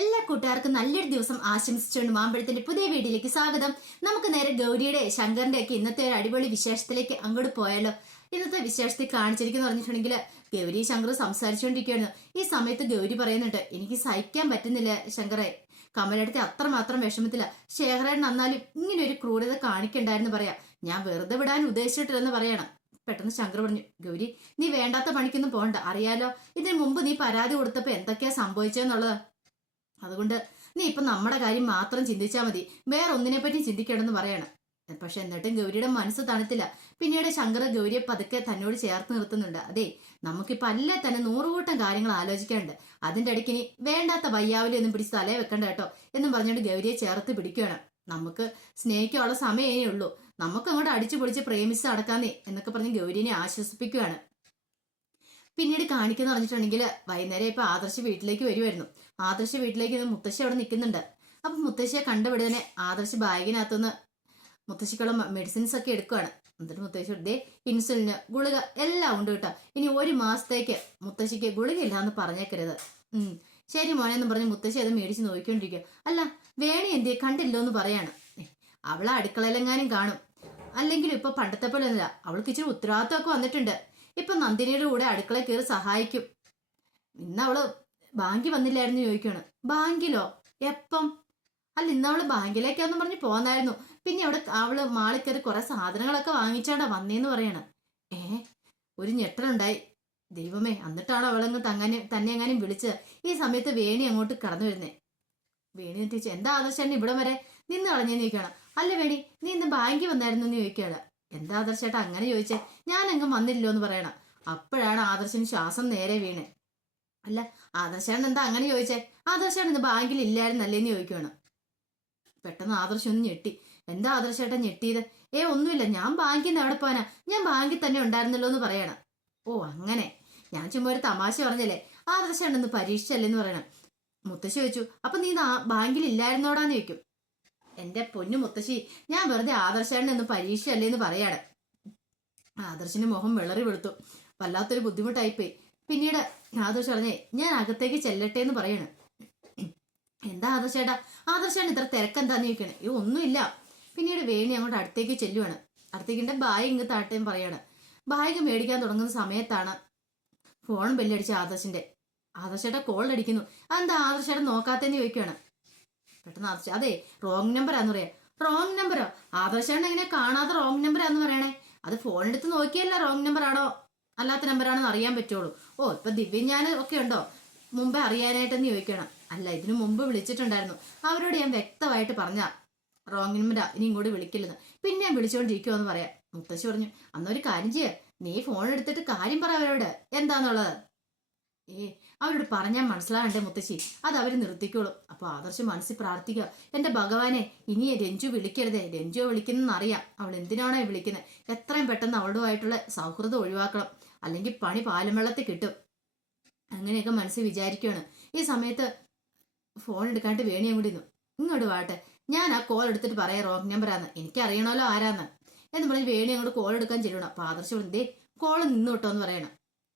എല്ലാ കൂട്ടുകാർക്കും നല്ലൊരു ദിവസം ആശംസിച്ചുകൊണ്ട് മാമ്പഴത്തിന്റെ പുതിയ വീഡിയോയിലേക്ക് സ്വാഗതം. നമുക്ക് നേരെ ഗൗരിയുടെ ശങ്കറിന്റെ ഒക്കെ ഇന്നത്തെ ഒരു അടിപൊളി വിശേഷത്തിലേക്ക് അങ്ങോട്ട് പോയാലോ. ഇന്നത്തെ വിശേഷത്തിൽ കാണിച്ചിരിക്കുന്നു പറഞ്ഞിട്ടുണ്ടെങ്കിൽ ഗൗരി ശങ്കർ സംസാരിച്ചുകൊണ്ടിരിക്കുകയാണ്. ഈ സമയത്ത് ഗൗരി പറയുന്നുണ്ട്, എനിക്ക് സഹിക്കാൻ പറ്റുന്നില്ല ശങ്കറെ, കമലടുത്ത് അത്രമാത്രം വിഷമത്തില്ല. ശേഖരൻ നന്നാലും ഇങ്ങനെ ഒരു ക്രൂരത കാണിക്കണ്ടായിരുന്നു പറയാ. ഞാൻ വെറുതെ വിടാൻ ഉദ്ദേശിച്ചിട്ടില്ലെന്ന് പറയണം. പെട്ടെന്ന് ശങ്കർ പറഞ്ഞു, ഗൗരി നീ വേണ്ടാത്ത പണിക്കൊന്നും പോകണ്ട, അറിയാലോ ഇതിനു മുമ്പ് നീ പരാതി കൊടുത്തപ്പോ എന്തൊക്കെയാ സംഭവിച്ചെന്നുള്ളത്. അതുകൊണ്ട് നീ ഇപ്പൊ നമ്മുടെ കാര്യം മാത്രം ചിന്തിച്ചാൽ മതി, വേറെ ഒന്നിനെ പറ്റി ചിന്തിക്കണമെന്ന് പറയണം. പക്ഷെ എന്നിട്ടും ഗൗരിയുടെ മനസ്സ് തണുത്തില്ല. പിന്നീട് ശങ്കർ ഗൗരിയെ പതുക്കെ തന്നോട് ചേർത്ത് നിർത്തുന്നുണ്ട്. അതെ, നമുക്കിപ്പോ അല്ലേ തന്നെ 100 കൂട്ടം കാര്യങ്ങൾ ആലോചിക്കാനുണ്ട്. അതിന്റെ ഇടയ്ക്ക് ഇനി വേണ്ടാത്ത വയ്യാവലി ഒന്നും പിടിച്ച് തലയെ വെക്കണ്ട കേട്ടോ എന്നും പറഞ്ഞുകൊണ്ട് ഗൗരിയെ ചേർത്ത് പിടിക്കുകയാണ്. നമുക്ക് സ്നേഹിക്കാനുള്ള സമയമേ ഉള്ളൂ, നമുക്ക് അങ്ങോട്ട് അടിച്ചു പൊളിച്ച് പ്രേമിച്ച് നടക്കാന്നേ എന്നൊക്കെ പറഞ്ഞ് ഗൗരിനെ ആശ്വസിപ്പിക്കുകയാണ്. പിന്നീട് കാണിക്കുന്ന പറഞ്ഞിട്ടുണ്ടെങ്കിൽ വൈകുന്നേരം ഇപ്പൊ ആദർശ് വീട്ടിലേക്ക് വരുമായിരുന്നു. ആദർശ് വീട്ടിലേക്ക് മുത്തശ്ശി അവിടെ നിൽക്കുന്നുണ്ട്. അപ്പൊ മുത്തശ്ശിയെ കണ്ടുപിടുതന്നെ ആദർശ് ബാഗിനകത്തുനിന്ന് മുത്തശ്ശിക്കുള്ള മെഡിസിൻസ് ഒക്കെ എടുക്കുകയാണ്. എന്നിട്ട് മുത്തശ്ശി ദേ ഇൻസുലിന് ഗുളിക എല്ലാം ഉണ്ട് കേട്ടോ, ഇനി 1 മാസത്തേക്ക് മുത്തശ്ശിക്ക് ഗുളിക ഇല്ലാന്ന് പറഞ്ഞേക്കരുത്. ശരി മോനെ എന്ന് പറഞ്ഞ് മുത്തശ്ശി അത് മേടിച്ച് നോക്കിക്കൊണ്ടിരിക്കുക. അല്ല വേണി എന്തേ കണ്ടില്ലോ എന്ന് പറയാണ്. അവളെ അടുക്കളയിലെങ്ങാനും കാണും, അല്ലെങ്കിൽ ഇപ്പൊ പണ്ടത്തെ പോലെ ഒന്നുമില്ല, അവൾക്ക് ഇച്ചിരി ഉത്തരവാദിത്തമൊക്കെ വന്നിട്ടുണ്ട്. ഇപ്പൊ നന്ദിനിയുടെ കൂടെ അടുക്കള കയറി സഹായിക്കും. ഇന്ന് അവള് ബാങ്കിൽ വന്നില്ലായിരുന്നു ചോദിക്കുകയാണ്. ബാങ്കിലോ? എപ്പം? അല്ല ഇന്ന് അവള് ബാങ്കിലേക്കാന്ന് പറഞ്ഞ് പോന്നായിരുന്നു. പിന്നെ അവിടെ അവള് മാളിൽ കയറി കുറെ സാധനങ്ങളൊക്കെ വാങ്ങിച്ചാണ്ടാ വന്നേന്ന് പറയണം. ഒരു ഞെട്ടലുണ്ടായി. ദൈവമേ, എന്നിട്ടാണോ അവളങ്ങ് തന്നെ എങ്ങാനും വിളിച്ചത്? ഈ സമയത്ത് വേണി അങ്ങോട്ട് കടന്നു വരുന്നേ. വേണി ചോദിച്ചു, എന്താ ആദർശേട്ടൻ ഇവിടെ വരെ നിന്ന് കളഞ്ഞെന്ന് ചോദിക്കണം. അല്ല വേണി, നീ ഇന്ന് ബാങ്കിൽ വന്നായിരുന്നു എന്ന് ചോദിക്കുകയാണ്. എന്താ ആദർശേട്ടാ അങ്ങനെ ചോദിച്ചേ? ഞാനെങ്ങും വന്നില്ലോ എന്ന് പറയണം. അപ്പോഴാണ് ആദർശന് ശ്വാസം നേരെ വീണേ. അല്ല ആദർശേട്ടൻ എന്താ അങ്ങനെ ചോദിച്ചേ? ആദർശേട്ടൻ ഇന്ന് ബാങ്കിൽ ഇല്ലായിരുന്നല്ലേന്ന് ചോദിക്കുകയാണ്. പെട്ടെന്ന് ആദർശം ഒന്ന് ഞെട്ടി. എന്താ ആദർശേട്ടൻ ഞെട്ടിയത്? ഒന്നുമില്ല, ഞാൻ ബാങ്കിൽ നിന്ന് എവിടെ പോവാനാ, ഞാൻ ബാങ്കിൽ തന്നെ ഉണ്ടായിരുന്നല്ലോ എന്ന് പറയണം. ഓ അങ്ങനെ, ഞാൻ ചുമ്മാ ഒരു തമാശ പറഞ്ഞല്ലേ, ആദർശേട്ടൻ ഇന്ന് പരീക്ഷിച്ചല്ലേന്ന് പറയണം. മുത്തശ്ശി ചോദിച്ചു, അപ്പൊ നീ ബാങ്കിൽ ഇല്ലായിരുന്നോടാന്ന് ചോദിക്കും. എന്റെ പൊന്നു മുത്തശ്ശി, ഞാൻ വെറുതെ ആദർശേട്ടനൊന്നും പരീക്ഷയല്ലേന്ന് പറയാണ്. ആദർശിന്റെ മുഖം വിളറി വെളുത്തു. വല്ലാത്തൊരു ബുദ്ധിമുട്ടായിപ്പോയി. പിന്നീട് ആദർശ് പറഞ്ഞേ, ഞാൻ അകത്തേക്ക് ചെല്ലട്ടെ എന്ന് പറയാണ്. എന്താ ആദർശേട്ടാ, ആദർശേട്ടൻ ഇത്ര തിരക്കെന്താന്ന് ചോദിക്കണേ. ഒന്നുമില്ല. പിന്നീട് വേണി അങ്ങോട്ട് അടുത്തേക്ക് ചെല്ലുവാണ്. അടുത്തേക്കിന്റെ ബാഗ് ഇങ്ങ് താട്ടേന്ന് പറയാണ്. ബാഗ് മേടിക്കാൻ തുടങ്ങുന്ന സമയത്താണ് ഫോൺ ബെല്ലടിച്ച ആദർശിന്റെ. ആദർശേട്ടാ കോൾ അടിക്കുന്നു. അതെന്താ ആദർശേട്ടൻ നോക്കാത്തേന്ന് ചോദിക്കുകയാണ്. പെട്ടെന്ന് ആദർശ, അതെ റോങ് നമ്പറാന്ന് പറയാ. റോങ് നമ്പറോ? ആദർശേട്ടൻ എങ്ങനെ കാണാതെ റോങ് നമ്പറാന്ന് പറയണേ? അത് ഫോൺ എടുത്ത് നോക്കിയല്ല റോങ് നമ്പർ ആണോ അല്ലാത്ത നമ്പറാണെന്ന് അറിയാൻ പറ്റുള്ളൂ. ഇപ്പൊ ദിവ്യ ഞാൻ ഒക്കെ ഉണ്ടോ മുമ്പേ അറിയാനായിട്ടെന്ന് ചോദിക്കണം. അല്ല ഇതിനു മുമ്പ് വിളിച്ചിട്ടുണ്ടായിരുന്നു, അവരോട് ഞാൻ വ്യക്തമായിട്ട് പറഞ്ഞ റോങ് നമ്പരാ, ഇനി ഇങ്ങോട്ട് വിളിക്കില്ലെന്ന്. പിന്നെ ഞാൻ വിളിച്ചോണ്ടിരിക്കുവോന്ന് പറയാം. മുത്തശ്ശി പറഞ്ഞു, അന്നൊരു കാര്യം ചെയ്യ, നീ ഫോൺ എടുത്തിട്ട് കാര്യം പറ അവരോട് എന്താന്നുള്ളത്. അവരോട് പറഞ്ഞാൽ മനസ്സിലാകണ്ടേ മുത്തശ്ശി, അത് അവര് നിർത്തിക്കോളും. അപ്പൊ ആദർശം മനസ്സിൽ പ്രാർത്ഥിക്കുക, എന്റെ ഭഗവാനെ ഇനി രഞ്ജു വിളിക്കരുതേ, രഞ്ജു വിളിക്കുന്നറിയാം, അവൾ എന്തിനാണോ വിളിക്കുന്നത്, എത്രയും പെട്ടെന്ന് അവളുമായിട്ടുള്ള സൗഹൃദം ഒഴിവാക്കണം, അല്ലെങ്കിൽ പണി പാലും വെള്ളത്തിൽ കിട്ടും. അങ്ങനെയൊക്കെ മനസ്സിൽ വിചാരിക്കുകയാണ്. ഈ സമയത്ത് ഫോൺ എടുക്കാണ്ട് വേണി അങ്ങോട്ട് ഇരുന്നു. ഇങ്ങോട്ട് വാട്ടെ, ഞാൻ ആ കോൾ എടുത്തിട്ട് പറയാം റോങ് നമ്പറാന്ന്, എനിക്കറിയണമല്ലോ ആരാന്ന് എന്ന് പറഞ്ഞ് വേണി അങ്ങോട്ട് കോൾ എടുക്കാൻ ചെല്ലണം. അപ്പൊ ആദർശം പറഞ്ഞു, കോള് നിന്ന് കിട്ടോ എന്ന് പറയണം.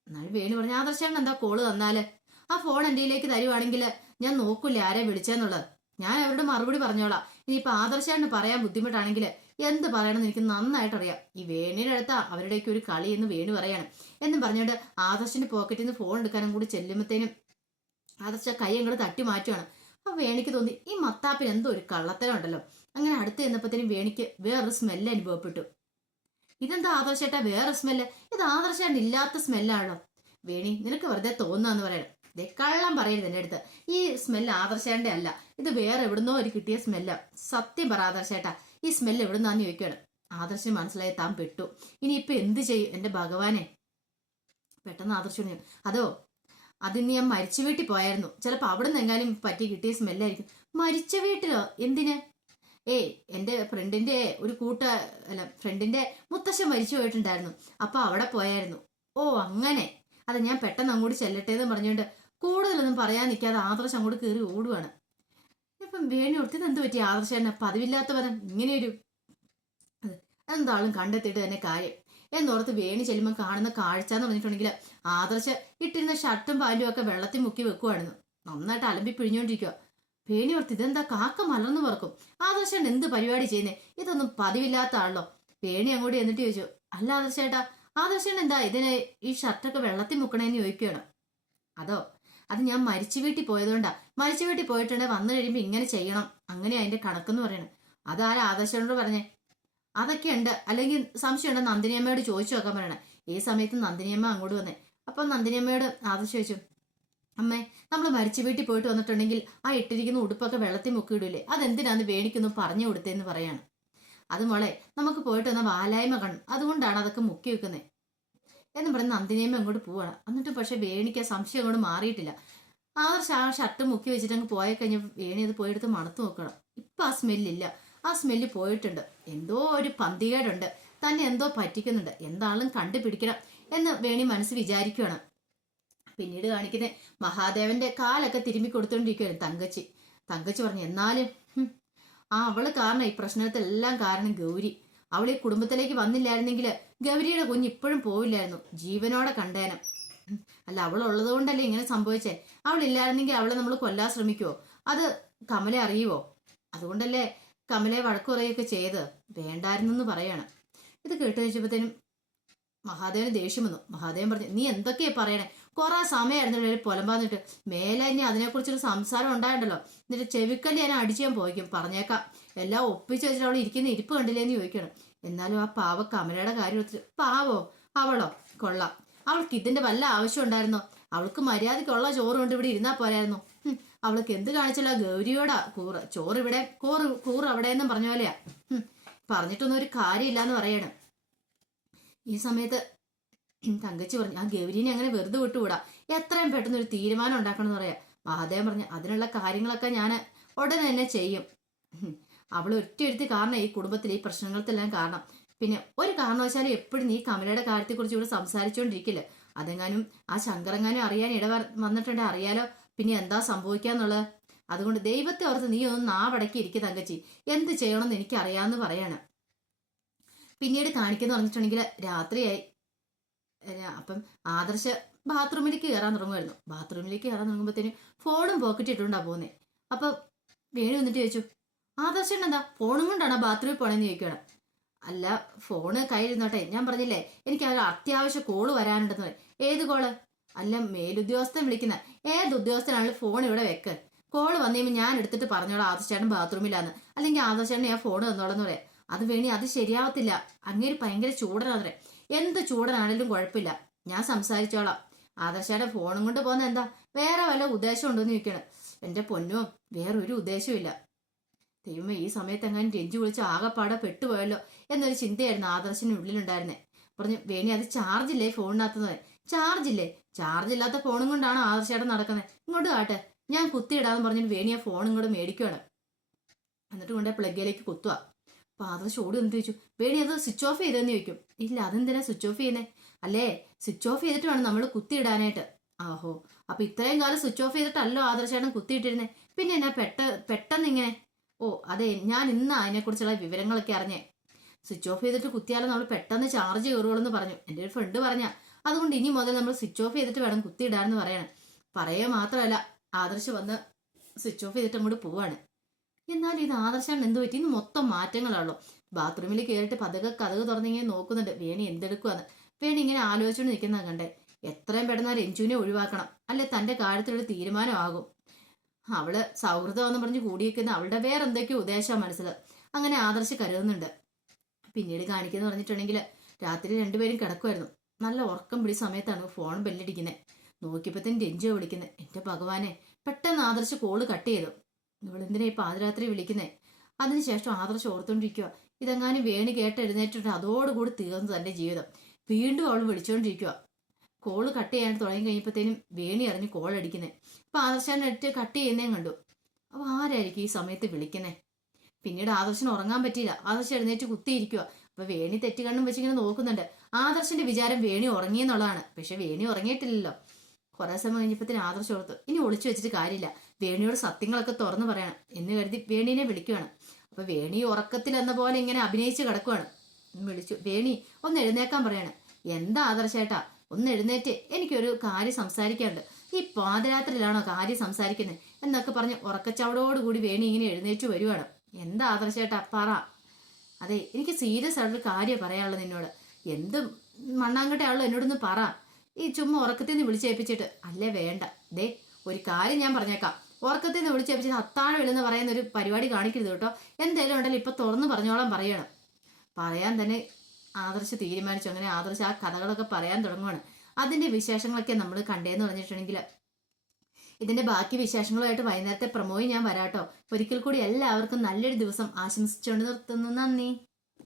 എന്നാലും വേണി പറഞ്ഞു, ആദർശേട്ടൻ എന്താ കോള് തന്നാല്, ആ ഫോൺ എന്റെയിലേക്ക് തരുവാണെങ്കിൽ ഞാൻ നോക്കൂല ആരെ വിളിച്ചെന്നുള്ളത്, ഞാൻ അവരുടെ മറുപടി പറഞ്ഞോളാം. ഇനിയിപ്പൊ ആദർശേട്ടന് പറയാൻ ബുദ്ധിമുട്ടാണെങ്കിൽ എന്ത് പറയണമെന്ന് എനിക്ക് നന്നായിട്ട് അറിയാം. ഈ വേണിയുടെ അടുത്താ അവരുടെയൊക്കെ ഒരു കളി എന്ന് വേണി പറയാണ് എന്നും പറഞ്ഞുകൊണ്ട് ആദർശിന്റെ പോക്കറ്റിൽ നിന്ന് ഫോൺ എടുക്കാനും കൂടി ചെല്ലുമ്പത്തേനും ആദർശ കൈ അങ്ങോട്ട് തട്ടി മാറ്റുവാണ്. അപ്പൊ വേണിക്ക് തോന്നി, ഈ മത്താപ്പിന് എന്തോ ഒരു കള്ളത്തരം ഉണ്ടല്ലോ. അങ്ങനെ അടുത്ത് ചെന്നപ്പോഴത്തേനും വേണിക്ക് വേറൊരു സ്മെല്ല് അനുഭവപ്പെട്ടു. ഇതെന്താ ആദർശേട്ടാ വേറെ സ്മെല്ല്? ഇത് ആദർശേട്ടൻ ഇല്ലാത്ത സ്മെല്ലാണല്ലോ. വേണി നിനക്ക് വെറുതെ തോന്നാന്ന് പറയണം. കള്ളം പറയരുത് എന്റെ അടുത്ത്, ഈ സ്മെല്ല് ആദർശേട്ടന്റെ അല്ല, ഇത് വേറെ എവിടുന്നോ ഒരു കിട്ടിയ സ്മെല്ല. സത്യം പറ ആദർശേട്ടാ, ഈ സ്മെല്ല് എവിടുന്നാന്ന് ചോദിക്കുകയാണ്. ആദർശം മനസ്സിലായി താൻ പെട്ടു. ഇനിയിപ്പൊ എന്ത് ചെയ്യും എന്റെ ഭഗവാനെ? പെട്ടെന്ന് ആദർശം, അതോ അതിന് ഞാൻ മരിച്ച വീട്ടിൽ പോയായിരുന്നു, ചിലപ്പോ അവിടെ നിന്ന് എങ്ങാനും പറ്റി കിട്ടിയ സ്മെല്ലായിരിക്കും. മരിച്ച വീട്ടിലോ? എന്തിന്? എന്റെ ഫ്രണ്ടിന്റെ ഒരു ഫ്രണ്ടിന്റെ മുത്തശ്ശൻ മരിച്ചു പോയിട്ടുണ്ടായിരുന്നു, അപ്പൊ അവിടെ പോയായിരുന്നു. അങ്ങനെ. അത് ഞാൻ പെട്ടെന്ന് അങ്ങോട്ട് ചെല്ലട്ടെ എന്ന് പറഞ്ഞുകൊണ്ട് കൂടുതലൊന്നും പറയാൻ നിൽക്കാതെ ആദർശം അങ്ങോട്ട് കയറി ഓടുവാണ്. ഇപ്പം വേണി ഓർത്തിത് എന്ത് പറ്റി ആദർശേട്ടന് പതിവില്ലാത്ത പരം ഇങ്ങനെയൊരു എന്താളും കണ്ടെത്തിയിട്ട് തന്നെ കാര്യം എന്നോർത്ത് വേണി ചെല്ലുമ്പോൾ കാണുന്ന കാഴ്ച എന്ന് പറഞ്ഞിട്ടുണ്ടെങ്കിൽ ആദർശ ഇട്ടിരുന്ന ഷർട്ടും പാൻറ്റും ഒക്കെ വെള്ളത്തിൽ മുക്കി വെക്കുവായിരുന്നു. നന്നായിട്ട് അലമ്പി പിഴിഞ്ഞോണ്ടിരിക്കുക. വേണി ഓർത്ത് ഇതെന്താ കാക്ക മലർന്നു പറക്കും, ആദർശേട്ടൻ എന്ത് പരിപാടി ചെയ്യുന്നേ, ഇതൊന്നും പതിവില്ലാത്ത ആളല്ലോ. വേണി അങ്ങോട്ട് എന്നിട്ട് ചോദിച്ചു, അല്ല ആദർശേട്ടാ, ആദർശേട്ടൻ എന്താ ഇതിനെ ഈ ഷർട്ടൊക്കെ വെള്ളത്തിൽ മുക്കണേന്ന് ചോദിക്കുകയാണ്. അതോ, അത് ഞാൻ മരിച്ചു വീട്ടിൽ പോയതുകൊണ്ടാ. മരിച്ചു വീട്ടിൽ പോയിട്ടുണ്ടെ വന്നു കഴിയുമ്പോൾ ഇങ്ങനെ ചെയ്യണം, അങ്ങനെ അതിന്റെ കണക്കെന്ന് പറയണം. അതാരാ ആദർശനോട് പറഞ്ഞേ? അതൊക്കെ ഉണ്ട്, അല്ലെങ്കിൽ സംശയമുണ്ട് നന്ദിനിയമ്മയോട് ചോദിച്ചു നോക്കാൻ പറയണേ. ഈ സമയത്ത് നന്ദിനിയമ്മ അങ്ങോട്ട് വന്നേ. അപ്പൊ നന്ദിനിയമ്മയോട് ആദർശ് ചോദിച്ചു, അമ്മേ, നമ്മൾ മരിച്ചു വീട്ടിൽ പോയിട്ട് വന്നിട്ടുണ്ടെങ്കിൽ ആ ഇട്ടിരിക്കുന്ന ഉടുപ്പൊക്കെ വെള്ളത്തിൽ മുക്കിയിടൂലേ, അതെന്തിനാന്ന് വേണിക്കൊന്നും പറഞ്ഞു കൊടുത്തേന്ന് പറയാണ്. അത് മോളെ, നമുക്ക് പോയിട്ട് വന്ന വാലായ്മ കാണും, അതുകൊണ്ടാണ് അതൊക്കെ മുക്കി വെക്കുന്നത് എന്ന് പറഞ്ഞ് നന്ദിനിയമ്മ അങ്ങോട്ട് പോവാണ്. എന്നിട്ട് പക്ഷെ വേണിക്ക് ആ സംശയം അങ്ങോട്ട് മാറിയിട്ടില്ല. ആദർശ് ആ ഷർട്ട് മുക്കി വെച്ചിട്ട് അങ്ങ് പോയി കഴിഞ്ഞ് വേണി അത് പോയെടുത്ത് മണത്ത് നോക്കണം. ഇപ്പൊ ആ സ്മെല്ലില്ല, ആ സ്മെല്ല് പോയിട്ടുണ്ട്. എന്തോ ഒരു പന്തികേടുണ്ട്, തന്നെ എന്തോ പറ്റിക്കുന്നുണ്ട്, എന്താളും കണ്ടുപിടിക്കണം എന്ന് വേണി മനസ്സ് വിചാരിക്കുകയാണ്. പിന്നീട് കാണിക്കുന്നത് മഹാദേവന്റെ കാലൊക്കെ തിരുമ്മി കൊടുത്തോണ്ടിരിക്കുകയാണ് തങ്കച്ചി. തങ്കച്ചി പറഞ്ഞു, എന്നാലും അവള് കാരണം ഈ പ്രശ്നത്തിലെല്ലാം കാരണം ഗൗരി. അവൾ ഈ കുടുംബത്തിലേക്ക് വന്നില്ലായിരുന്നെങ്കിൽ ഗൗരിയുടെ കുഞ്ഞ് ഇപ്പോഴും പോവില്ലായിരുന്നു, ജീവനോടെ കണ്ടേനം. അല്ല, അവളുള്ളത് കൊണ്ടല്ലേ ഇങ്ങനെ സംഭവിച്ചേ. അവളില്ലായിരുന്നെങ്കിൽ അവളെ നമ്മൾ കൊല്ലാൻ ശ്രമിക്കുവോ? അത് കമലെ അറിയുവോ? അതുകൊണ്ടല്ലേ കമലയെ വഴക്കു പറയുകയൊക്കെ ചെയ്ത്. വേണ്ടായിരുന്നെന്ന് പറയാണ്. ഇത് കേട്ട് വെച്ചപ്പോഴത്തേനും മഹാദേവന് ദേഷ്യം വന്നു. മഹാദേവൻ പറഞ്ഞു, നീ എന്തൊക്കെയാ പറയണേ? കുറെ സമയമായിരുന്നു പൊലമ്പാന്നിട്ട്. മേലെ ഇനി അതിനെക്കുറിച്ചൊരു സംസാരം ഉണ്ടായിട്ടുണ്ടല്ലോ, എന്നിട്ട് ചെവിക്കല്ല് ഞാൻ അടിച്ചു ഞാൻ പോയിക്കും, പറഞ്ഞേക്കാം. എല്ലാം ഒപ്പിച്ച് വെച്ചിട്ട് അവൾ ഇരിക്കുന്ന ഇരിപ്പ് കണ്ടില്ലേന്ന് ചോദിക്കണം. എന്നാലും ആ പാവ കമലയുടെ കാര്യം എടുത്തിട്ട്, പാവോ അവളോ? കൊള്ളാം, അവൾക്ക് ഇതിന്റെ വല്ല ആവശ്യം ഉണ്ടായിരുന്നോ? അവൾക്ക് മര്യാദയ്ക്കുള്ള ചോറ് കൊണ്ട് ഇവിടെ ഇരുന്നാ പോരായിരുന്നു. അവൾക്ക് എന്ത് കാണിച്ചല്ലോ ഗൗരിയോടാ കൂറ്, ചോറ് ഇവിടെ കൂറ് അവിടെ എന്നും പറഞ്ഞ പോലെയാ. പറഞ്ഞിട്ടൊന്നും ഒരു കാര്യമില്ലാന്ന് പറയണം. ഈ സമയത്ത് തങ്കച്ചി പറഞ്ഞു, ആ ഗൗരീനെ അങ്ങനെ വെറുതെ വിട്ടുകൂടാ, എത്രയും പെട്ടെന്ന് ഒരു തീരുമാനം ഉണ്ടാക്കണം എന്ന് പറയാം. മഹാദേവൻ പറഞ്ഞു, അതിനുള്ള കാര്യങ്ങളൊക്കെ ഞാൻ ഉടനെ തന്നെ ചെയ്യും. അവൾ ഒറ്റയെടുത്ത് കാരണം ഈ കുടുംബത്തിൽ ഈ പ്രശ്നങ്ങൾക്കെല്ലാം കാരണം. പിന്നെ ഒരു കാരണവശാലും എപ്പോഴും നീ കമലയുടെ കാര്യത്തെക്കുറിച്ച് ഇവിടെ സംസാരിച്ചുകൊണ്ടിരിക്കില്ല. അതെങ്ങാനും ആ ശങ്കറെങ്ങാനും അറിയാൻ വന്നിട്ടുണ്ടെ അറിയാലോ പിന്നെ എന്താ സംഭവിക്കാന്നുള്ളത്. അതുകൊണ്ട് ദൈവത്തെ ഓർത്ത് നീ ഒന്ന് നാവടക്കി ഇരിക്കുക തങ്കച്ചി, എന്ത് ചെയ്യണമെന്ന് എനിക്ക് അറിയാമെന്ന് പറയാണ്. പിന്നീട് കാണിക്കുന്ന പറഞ്ഞിട്ടുണ്ടെങ്കിൽ രാത്രിയായി. അപ്പം ആദർശ് ബാത്റൂമിലേക്ക് കയറാൻ തുടങ്ങുമായിരുന്നു. ബാത്റൂമിലേക്ക് കയറാൻ തുടങ്ങുമ്പോഴത്തേനും ഫോണും പോക്കറ്റ് ഇട്ടുകൊണ്ടാ പോകുന്നത്. അപ്പം വേണു വന്നിട്ട് ചോദിച്ചു, ആദർശൻ എന്താ ഫോണും കൊണ്ടാണോ ബാത്റൂമിൽ പോണേന്ന് ചോദിക്കണം. അല്ല, ഫോണ് കയ്യിലിരുന്നോട്ടെ, ഞാൻ പറഞ്ഞില്ലേ എനിക്ക് ഒരു അത്യാവശ്യ കോള് വരാനുണ്ടെന്ന് പറയും. ഏത് കോള്? അല്ല, മേലുദ്യോഗസ്ഥൻ വിളിക്കുന്ന. ഏത് ഉദ്യോഗസ്ഥനാണെങ്കിലും ഫോൺ ഇവിടെ വെക്ക്, കോള് വന്നു കഴിയുമ്പോൾ ഞാൻ എടുത്തിട്ട് പറഞ്ഞോളാം ആദർശേട്ടൻ ബാത്റൂമിലാന്ന്, അല്ലെങ്കിൽ ആദർശേട്ടൻ ഞാൻ ഫോൺ തന്നോളെന്ന് പറയാം. അത് വേണി, അത് ശരിയാവത്തില്ല, അങ്ങേര് ഭയങ്കര ചൂടനാന്ന് പറയാം. എന്ത് ചൂടനാണെങ്കിലും കുഴപ്പമില്ല, ഞാൻ സംസാരിച്ചോളാം. ആദർശേട്ടൻ ഫോണും കൊണ്ട് പോകുന്ന എന്താ, വേറെ വല്ല ഉദ്ദേശം ഉണ്ടോന്ന് ചോദിക്കണം. എന്റെ പൊന്നോ, വേറൊരു ഉദ്ദേശവും ഇല്ല. ദൈവമേ, ഈ സമയത്ത് എങ്ങാനും രഞ്ജു വിളിച്ച് ആകെപ്പാടെ പെട്ടുപോയല്ലോ എന്നൊരു ചിന്തയായിരുന്നു ആദർശിന് ഉള്ളിലുണ്ടായിരുന്നേ. പറഞ്ഞു, വേണി അത് ചാർജില്ലേ ഫോണിനകത്തുനിന്ന്? ചാർജില്ലേ? ചാർജ് ഇല്ലാത്ത ഫോണും കൊണ്ടാണ് ആദർശേട്ടൻ നടക്കുന്നത്. ഇങ്ങോട്ട് കാട്ടെ, ഞാൻ കുത്തിയിടാന്ന് പറഞ്ഞിട്ട് വേണി ആ ഫോൺ ഇങ്ങോട്ട് മേടിക്കുകയാണ്. എന്നിട്ട് കൊണ്ടേ പ്ലഗിലേക്ക് കുത്തുക. അപ്പൊ ആദർശ് ഓടി വന്നിട്ട് ചോദിച്ചു, വേണി അത് സ്വിച്ച് ഓഫ് ചെയ്തെന്ന് ചോദിക്കും. ഇല്ല, അതെന്തിനാ സ്വിച്ച് ഓഫ് ചെയ്യുന്നേ? അല്ലേ, സ്വിച്ച് ഓഫ് ചെയ്തിട്ട് വേണം നമ്മൾ കുത്തിയിടാനായിട്ട്. ആഹോ, അപ്പൊ ഇത്രയും കാലം സ്വിച്ച് ഓഫ് ചെയ്തിട്ടല്ലോ ആദർശേട്ടൻ കുത്തിയിട്ടിരുന്നേ, പിന്നെ എന്നാ പെട്ടെന്ന് ഇങ്ങനെ? ഓ അതെ, ഞാൻ ഇന്ന് അതിനെക്കുറിച്ചുള്ള വിവരങ്ങളൊക്കെ അറിഞ്ഞേ. സ്വിച്ച് ഓഫ് ചെയ്തിട്ട് കുത്തിയാലും നമ്മൾ പെട്ടെന്ന് ചാർജ് കയറുള്ളൂ പറഞ്ഞു എൻ്റെ ഒരു ഫ്രണ്ട് പറഞ്ഞ. അതുകൊണ്ട് ഇനി മുതൽ നമ്മൾ സ്വിച്ച് ഓഫ് ചെയ്തിട്ട് വേണം കുത്തിയിടാന്ന് പറയണം. പറയുക മാത്രമല്ല, ആദർശ് വന്ന് സ്വിച്ച് ഓഫ് ചെയ്തിട്ട് അങ്ങോട്ട് പോവാണ്. എന്നാൽ ഇത് ആദർശാണ് എന്ത് പറ്റി? ഇന്ന് മൊത്തം മാറ്റങ്ങളാണല്ലോ. ബാത്റൂമിൽ കയറിയിട്ട് പതുക്കെ കതക് തുറന്നിങ്ങനെ നോക്കുന്നുണ്ട് വേണി എന്തെടുക്കുവാന്ന്. വേണി ഇങ്ങനെ ആലോചിച്ചുകൊണ്ട് നിൽക്കുന്ന കണ്ടേ. എത്രയും പെട്ടെന്ന് ആ രഞ്ജുവിനെ ഒഴിവാക്കണം, അല്ലെ തന്റെ കാര്യത്തിലൊരു തീരുമാനമാകും. അവള് സൗഹൃദമെന്ന് പറഞ്ഞ് കൂടിയേക്കുന്ന അവളുടെ വേറെ എന്തൊക്കെയോ ഉദ്ദേശമാണ് മനസ്സിൽ. അങ്ങനെ ആദർശ് കരുതുന്നുണ്ട്. പിന്നീട് കാണിക്കുന്ന പറഞ്ഞിട്ടുണ്ടെങ്കിൽ രാത്രി രണ്ടുപേരും കിടക്കുമായിരുന്നു. നല്ല ഉറക്കം പിടി സമയത്താണ് ഫോൺ ബെല്ലടിക്കുന്നത്. നോക്കിയപ്പോഴത്തേനും രഞ്ജുവ വിളിക്കുന്നത്. എന്റെ ഭഗവാനെ, പെട്ടെന്ന് ആദർശ് കോള് കട്ട് ചെയ്തു. ഇവളെന്തിനാ ഈ പാതിരാത്രി വിളിക്കുന്നേ? അതിനുശേഷം ആദർശ് ഓർത്തോണ്ടിരിക്കുക, ഇതെങ്ങാനും വേണി കേട്ട് എഴുന്നേറ്റിട്ട് അതോടുകൂടി തീർന്നു തന്റെ ജീവിതം. വീണ്ടും അവൾ വിളിച്ചോണ്ടിരിക്കുക. കോള് കട്ട് ചെയ്യാനായിട്ട് തുടങ്ങി കഴിഞ്ഞപ്പോഴത്തേനും വേണി അറിഞ്ഞ് കോൾ അടിക്കുന്നത്. അപ്പൊ ആദർശാനെ ഇട്ട് കട്ട് ചെയ്യുന്നേം കണ്ടു. അപ്പൊ ആരായിരിക്കും ഈ സമയത്ത് വിളിക്കുന്നേ? പിന്നീട് ആദർശന് ഉറങ്ങാൻ പറ്റിയില്ല. ആദർശ് എഴുന്നേറ്റ് കുത്തിയിരിക്കുക. അപ്പൊ വേണി തെറ്റുകണ്ണും വെച്ചിങ്ങനെ നോക്കുന്നുണ്ട്. ആദർശന്റെ വിചാരം വേണി ഉറങ്ങിയെന്നുള്ളതാണ്. പക്ഷെ വേണി ഉറങ്ങിയിട്ടില്ലല്ലോ. കുറെ സമയം കഴിഞ്ഞപ്പോഴത്തേന് ആദർശ് ഓർത്തു, ഇനി ഒളിച്ചു വെച്ചിട്ട് കാര്യമില്ല, വേണിയോട് സത്യങ്ങളൊക്കെ തുറന്നു പറയണം എന്ന് കരുതി വേണീനെ വിളിക്കുകയാണ്. അപ്പൊ വേണി ഉറക്കത്തിൽ എന്ന പോലെ ഇങ്ങനെ അഭിനയിച്ച് കിടക്കുവാണ്. വിളിച്ചു, വേണി ഒന്ന് എഴുന്നേക്കാൻ പറയാണ്. എന്താ ആദർശേട്ടാ, ഒന്ന് എഴുന്നേറ്റ്, എനിക്കൊരു കാര്യം സംസാരിക്കാനുണ്ട്. ഈ പാതിരാത്രിയിലാണോ കാര്യം സംസാരിക്കുന്നത് എന്നൊക്കെ പറഞ്ഞ് ഉറക്കച്ചവടോടുകൂടി വേണി ഇങ്ങനെ എഴുന്നേറ്റ് വരുവാണ്. എന്താ ആദർശേട്ടാ പറ. അതെ, എനിക്ക് സീരിയസ് ആയിട്ടൊരു കാര്യം പറയാനുള്ളത് നിന്നോട്. എന്ത് മണ്ണാങ്കട്ടയാണല്ലോ എന്നോടൊന്ന് പറ. ഈ ചുമ്മാ ഉറക്കത്തിൽ നിന്ന് വിളിച്ചേൽപ്പിച്ചിട്ട്. അല്ലേ വേണ്ട. ദേ ഒരു കാര്യം ഞാൻ പറഞ്ഞേക്കാം. ഉറക്കത്തിൽ നിന്ന് വിളിച്ചേൽപ്പിച്ചിട്ട് അത്താഴമില്ലെന്ന് പറയുന്ന ഒരു പരിപാടി കാണിക്കരുത് കേട്ടോ. എന്തായാലും ഉണ്ടല്ലോ ഇപ്പൊ തുറന്ന് പറഞ്ഞോളാം പറയണം. പറയാൻ തന്നെ ആദർശ് തീരുമാനിച്ചു. അങ്ങനെ ആദർശ് ആ കഥകളൊക്കെ പറയാൻ തുടങ്ങുവാണ്. അതിന്റെ വിശേഷങ്ങളൊക്കെ നമ്മൾ കണ്ടേന്ന് പറഞ്ഞിട്ടുണ്ടെങ്കിൽ ഇതിന്റെ ബാക്കി വിശേഷങ്ങളുമായിട്ട് വൈകുന്നേരത്തെ പ്രമോയും ഞാൻ വരാട്ടോ. ഒരിക്കൽ കൂടി എല്ലാവർക്കും നല്ലൊരു ദിവസം ആശംസിച്ചുകൊണ്ട് നിർത്തുന്നു. നന്ദി.